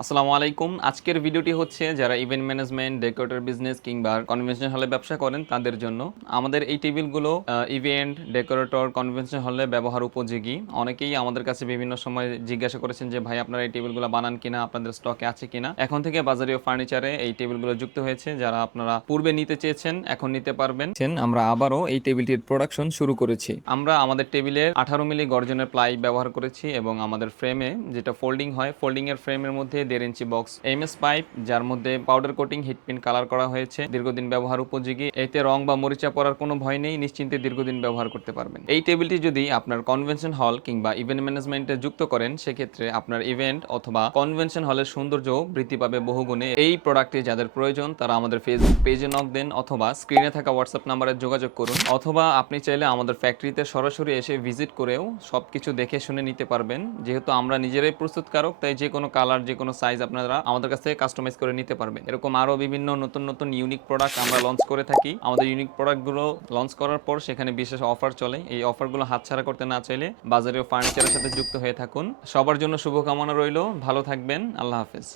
আসসালামু আলাইকুম। আজকের ভিডিওটি হচ্ছে যারা ইভেন্ট ম্যানেজমেন্ট, ডেকোরেটর বিজনেস কিংবা কনভেনশন হলে ব্যবসা করেন তাদের জন্য। আমাদের এই টেবিলগুলো ইভেন্ট, ডেকোরেটর, কনভেনশন হলে ব্যবহার উপযোগী। অনেকেই আমাদের কাছে বিভিন্ন সময় জিজ্ঞাসা করেছেন যে ভাই আপনারা এই টেবিলগুলো বানান কিনা, আপনাদের স্টকে আছে কিনা। এখন থেকে বাজারীয় ফার্নিচারে এই টেবিলগুলো যুক্ত হয়েছে। যারা আপনারা পূর্বে নিতে চেয়েছেন এখন নিতে পারবেন। আমরা আবারও এই টেবিলটির প্রোডাকশন শুরু করেছি। আমরা আমাদের টেবিলের 18 মিলি গর্জনের প্লাই ব্যবহার করেছি এবং আমাদের ফ্রেমে যেটা ফোল্ডিং হয়, ফোল্ডিং এর ফ্রেমের মধ্যে 1.5 ইঞ্চি বক্স এমএস পাইপ, যার মধ্যে powder coating heat pin colour করা হয়েছে। দীর্ঘদিন ব্যবহার উপযোগী, এতে রং বা মরিচা পড়ার কোনো ভয় নেই, নিশ্চিন্তে দীর্ঘদিন ব্যবহার করতে পারবেন। এই টেবিলটি যদি আপনার কনভেনশন হল কিংবা ইভেন্ট ম্যানেজমেন্টে যুক্ত করেন, সেক্ষেত্রে আপনার ইভেন্ট অথবা কনভেনশন হলের সৌন্দর্য বৃদ্ধি পাবে বহুগুণে। এই প্রোডাক্টটি যাদের প্রয়োজন তারা আমাদের ফেসবুক পেজে নক দেন অথবা স্ক্রিনে থাকা হোয়াটসঅ্যাপ নাম্বারে যোগাযোগ করুন, অথবা আপনি চাইলে আমাদের ফ্যাক্টরিতে সরাসরি এসে ভিজিট করেও সবকিছু দেখে শুনে নিতে পারবেন। যেহেতু আমরা নিজেরাই প্রস্তুতকারক, তাই যে কোনো কালার, যে কোনো সাইজ আপনারা আমাদের কাছ থেকে কাস্টমাইজ করে নিতে পারবেন। এরকম আরো বিভিন্ন নতুন নতুন ইউনিক প্রোডাক্ট আমরা লঞ্চ করে থাকি। আমাদের ইউনিক প্রোডাক্টগুলো লঞ্চ করার পর সেখানে বিশেষ অফার চলে। এই অফারগুলো হাতছাড়া করতে না চাইলে বাজারেও ফার্নিচারের সাথে যুক্ত হয়ে থাকুন। সবার জন্য শুভকামনা রইল। ভালো থাকবেন। আল্লাহ হাফেজ।